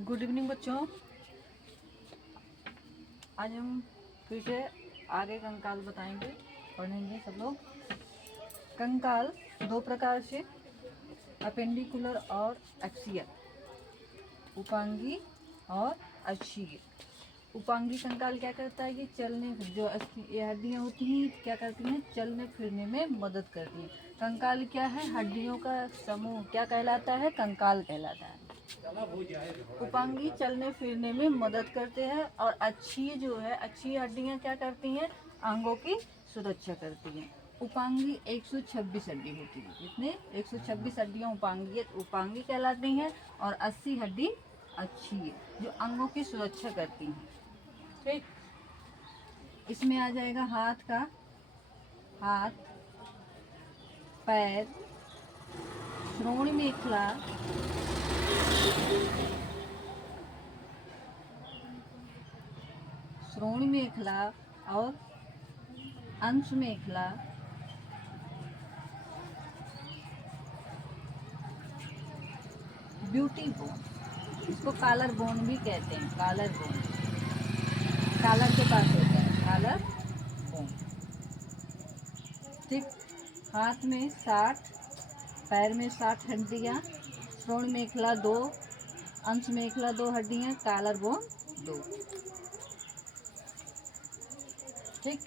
Good evening बच्चों। आज हम फिर से आगे कंकाल बताएंगे, पढ़ेंगे सब लोग। कंकाल दो प्रकार से, अपेंडिकुलर और एक्सियल, उपांगी और अक्षीय। उपांगी कंकाल क्या करता है? ये चलने, जो ये हड्डियाँ होती हैं क्या करती हैं? चलने फिरने में मदद करती हैं। कंकाल क्या है? हड्डियों का समूह क्या कहलाता है? कंकाल कहलाता है। उपांगी चलने फिरने में मदद करते हैं और अक्षीय जो है, अक्षीय हड्डियां क्या करती हैं? अंगों की सुरक्षा करती हैं। उपांगी 126 हड्डी होती है। कितने? 126 हड्डियां उपांगी कहलाती हैं और 80 हड्डी अक्षीय, जो अंगों की सुरक्षा करती हैं। ठीक, इसमें आ जाएगा हाथ का, हाथ, पैर, श्रोण मेखला, श्रोण मेखला और अंश मेखला, ब्यूटी बोन, इसको कॉलर बोन भी कहते हैं। कॉलर बोन, कॉलर के पास होता है कॉलर बोन। ठीक, हाथ में 60, पैर में 60 हड्डियाँ, श्रोण मेखला 2, अंश मेखला 2 हड्डियाँ, कॉलर बोन 2। ठीक,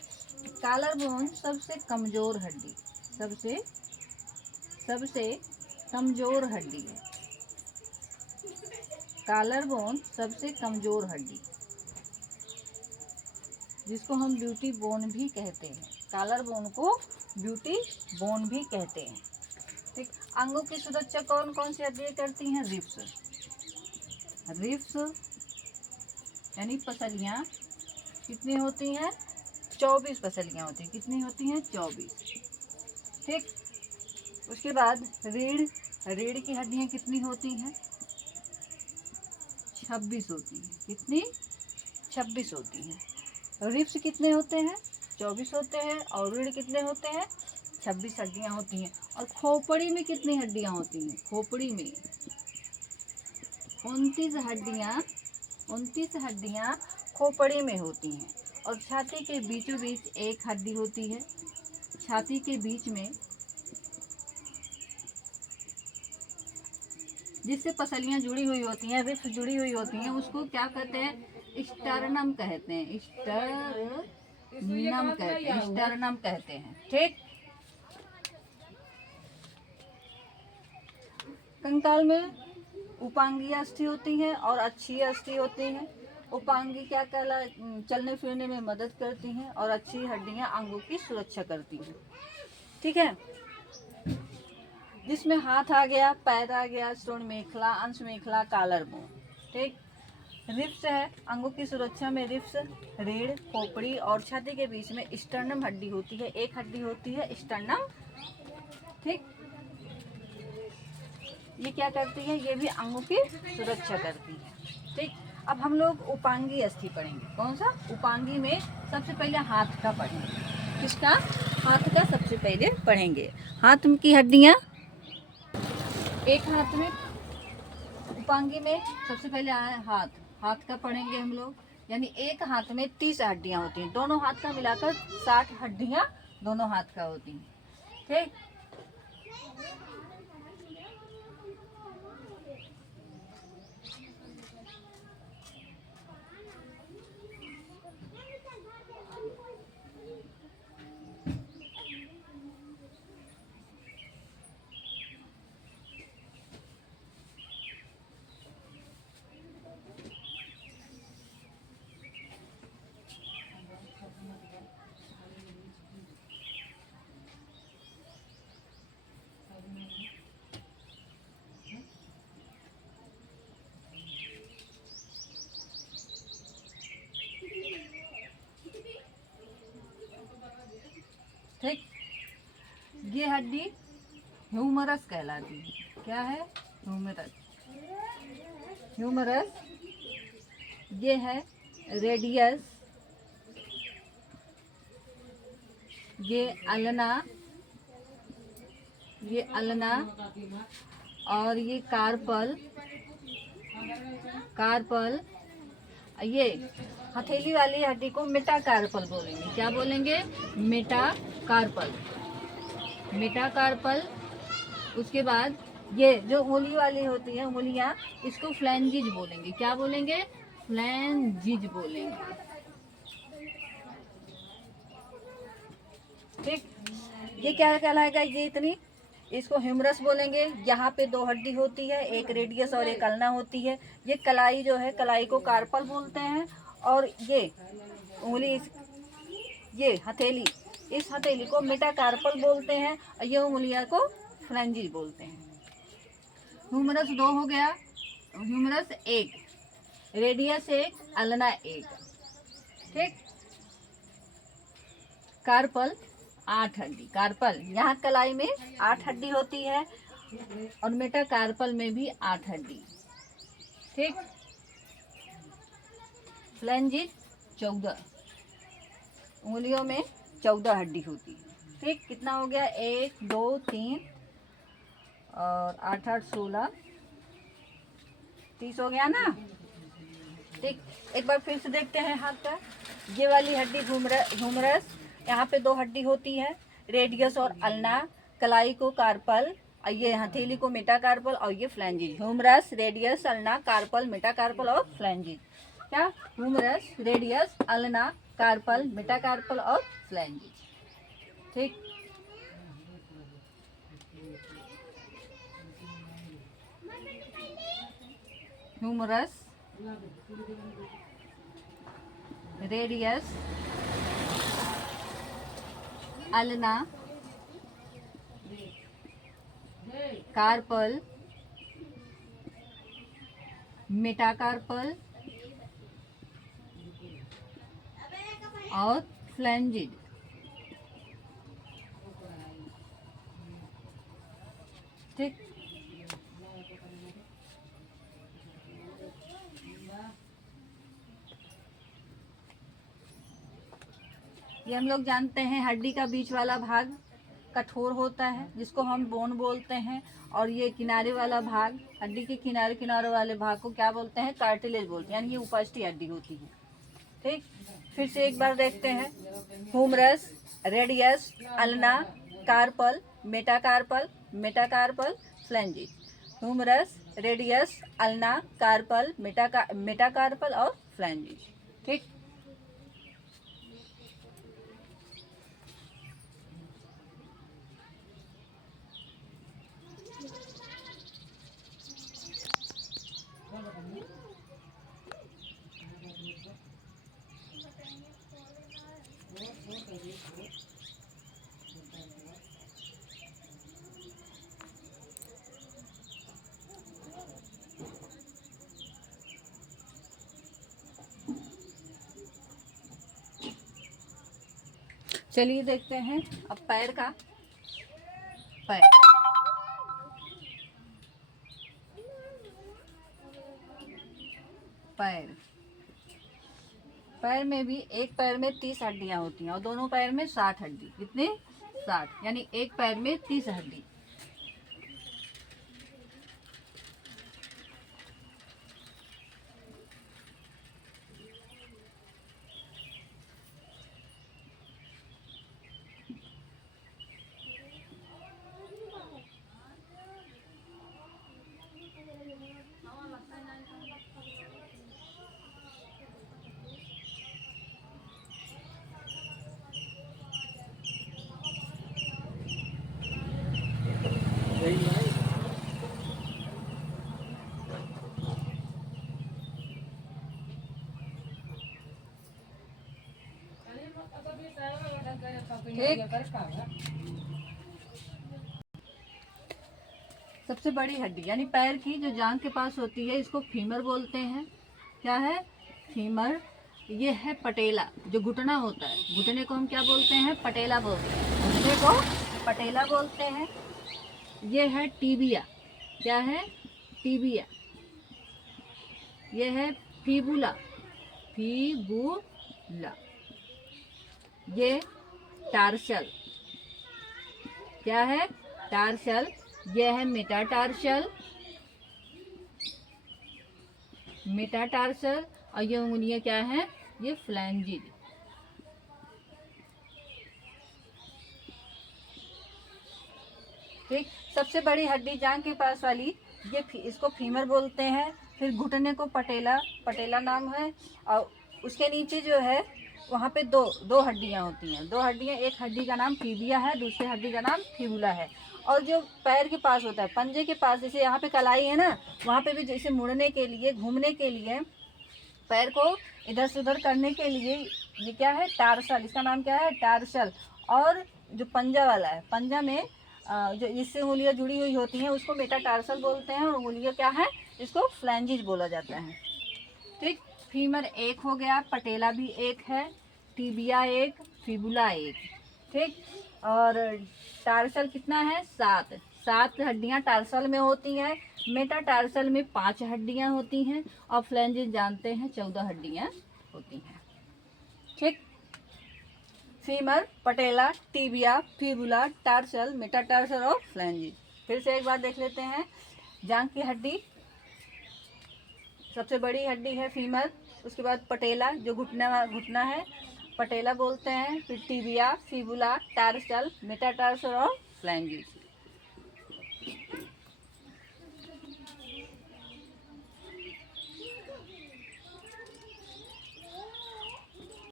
कॉलर बोन सबसे कमजोर हड्डी, सबसे कमजोर हड्डी है। कॉलर बोन सबसे कमजोर हड्डी, जिसको हम ब्यूटी बोन भी कहते हैं। कॉलर बोन को ब्यूटी बोन भी कहते हैं। ठीक, अंगों की सुरक्षा कौन कौन सी हड्डियां करती हैं? रिब्स यानी पसलियां कितनी होती हैं? 24 पसलियां होती हैं। कितनी होती हैं? 24। ठीक, उसके बाद रीढ़ की हड्डियां कितनी होती हैं? 26 होती हैं। कितनी? 26 होती हैं। रिब्स कितने होते हैं? 24 होते हैं। और रीढ़ कितने होते हैं? 26 हड्डियां होती हैं। और खोपड़ी में कितनी हड्डियां होती हैं? खोपड़ी में 29 हड्डियां खोपड़ी में होती हैं। और छाती के बीचों बीच एक हड्डी होती है। छाती के बीच में जिससे पसलियां जुड़ी हुई होती हैं, रिब्स जुड़ी हुई होती हैं, उसको क्या कहते हैं? स्टर्नम कहते हैं। स्टर्नम कहते हैं। ठीक, कंकाल में उपांगी अस्थि होती हैं और अक्षीय अस्थि होती हैं। उपांगी क्या चलने फिरने में मदद करती हैं और अक्षीय हड्डियां अंगों की सुरक्षा करती हैं। ठीक है, जिसमें हाथ आ गया, पैर आ गया, श्रोण मेखला, अंश मेखला, कॉलर बोन। ठीक, रिब्स है, अंगों की सुरक्षा में रिब्स, रीढ़, खोपड़ी और छाती के बीच में स्टर्नम हड्डी होती है। एक हड्डी होती है स्टर्नम। ठीक, ये क्या करती है? ये भी अंगों की सुरक्षा करती है। ठीक, अब हम लोग उपांगी अस्थि पढ़ेंगे। कौन सा? उपांगी में सबसे पहले हाथ का पढ़ेंगे। किसका? हाथ का सबसे पहले पढ़ेंगे। हाथ की हड्डियां, एक हाथ में, उपांगी में सबसे पहले हाथ का पढ़ेंगे हम लोग। यानी एक हाथ में 30 हड्डियां होती हैं। दोनों हाथ का मिलाकर 60 हड्डियां दोनों हाथ का होती हैं। ठीक, ठीक, ये हड्डी ह्यूमरस कहलाती है। क्या है? ह्यूमरस। ये है रेडियस, ये अल्ना और ये कार्पल कार्पल। ये हथेली वाली हड्डी को मेटाकार्पल बोलेंगे। क्या बोलेंगे? मेटाकार्पल। मेटाकार्पल। उसके बाद ये जो उंगली वाली होती है, उंगलियां, इसको फ्लैंजिज बोलेंगे। क्या बोलेंगे? फ्लैंजिज बोलेंगे। ठीक, ये क्या कहलाएगा? ये इतनी, इसको ह्यूमरस बोलेंगे। यहाँ पे दो हड्डी होती है, एक रेडियस और एक अल्ना होती है। ये कलाई जो है, कलाई को कार्पल बोलते हैं। और ये उंगली, ये हथेली, इस हथेली को मेटाकार्पल बोलते हैं। और ये उंगलियां को फ्लैंजिज बोलते हैं। ह्यूमरस दो हो गया, ह्यूमरस एक, रेडियस एक, अल्ना एक। ठीक, कार्पल 8 हड्डी। कार्पल यहाँ कलाई में 8 हड्डी होती है और मेटाकार्पल में भी 8 हड्डी। ठीक, फ्लैंजिज 14, उंगलियों में 14 हड्डी होती है। ठीक, कितना हो गया? 1 2 3 और 8 8 16 30 हो गया ना। ठीक, एक बार फिर से देखते हैं हाथ का। ये वाली हड्डी ह्यूमरस, यहाँ पे 2 हड्डी होती है, रेडियस और अल्ना। कलाई को कार्पल, और ये हथेली को मेटाकार्पल, और ये phalanges. Humerus, radius, ulna, carpal, metacarpal और फ्लैंजिज। क्या? Humerus, radius, ulna, carpal, metacarpal और फ्लैंजिज। ठीक, humerus, radius, ulna, carpal, metacarpal और फ्लैंजिज। ठीक, ये हम लोग जानते हैं, हड्डी का बीच वाला भाग कठोर होता है, जिसको हम बोन बोलते हैं। और ये किनारे वाला भाग, हड्डी के किनारे किनारे वाले भाग को क्या बोलते हैं? कार्टिलेज बोलते हैं, यानी ये उपस्थि हड्डी होती है। ठीक, फिर से एक बार देखते हैं। Humerus, radius, ulna, carpal, metacarpal, metacarpal, phalanges. Humerus, radius, ulna, carpal, metacarpal और फ्लैंजिज। ठीक, चलिए देखते हैं अब पैर का। पैर, पैर, पैर में भी एक पैर में 30 हड्डियां होती हैं और दोनों पैर में 60 हड्डी। कितने? 60, यानी एक पैर में 30 हड्डी। ठीक, सबसे बड़ी हड्डी यानी पैर की जो जांघ के पास होती है, इसको फीमर बोलते हैं। क्या है? फीमर। ये है पटेला, जो घुटना होता है, घुटने को हम क्या बोलते हैं? पटेला बोलते हैं। घुटने को पटेला बोलते हैं। ये है टीबिया। क्या है? टीबिया। ये है फीबुला, फीबुला। ये टार्सल। क्या है? टार्सल। यह है मेटाटार्सल। मेटाटार्सल, और ये उंगलियां क्या है, ये फ्लैंजिज। ठीक, सबसे बड़ी हड्डी जांघ के पास वाली, इसको फीमर बोलते हैं। फिर घुटने को पटेला, पटेला नाम है। और उसके नीचे जो है वहाँ पे दो दो हड्डियाँ होती हैं, दो हड्डियाँ, एक हड्डी का नाम टिबिया है, दूसरी हड्डी का नाम फिबुला है। और जो पैर के पास होता है, पंजे के पास, जैसे यहाँ पे कलाई है ना, वहाँ पे भी जैसे मुड़ने के लिए, घूमने के लिए, पैर को इधर से उधर करने के लिए, ये क्या है, टार्सल, इसका नाम क्या है, टार्सल। और जो पंजा वाला है, पंजा में जो इससे उंगलियां जुड़ी हुई होती हैं उसको मेटाटार्सल बोलते हैं, और उंगलियां क्या है, इसको फ्लैंजिज बोला जाता है। ठीक, फीमर एक हो गया, पटेला भी एक है, टिबिया एक, फिबुला एक। ठीक, और टार्सल कितना है, 7 7 हड्डियां टार्सल में होती हैं। मेटाटार्सल में 5 हड्डियां होती हैं, और फ्लैंजिज जानते हैं 14 हड्डियां होती हैं। ठीक, फीमर, पटेला, टिबिया, फिबुला, टार्सल, मेटाटार्सल और फ्लैंजिज। फिर से एक बार देख लेते हैं। जांघ की हड्डी, सबसे बड़ी हड्डी है फीमर, उसके बाद पटेला जो घुटना है, पटेला बोलते हैं, फिर टिबिया, फिबुला, टार्सल, मेटाटार्सल और फ्लैंजिज।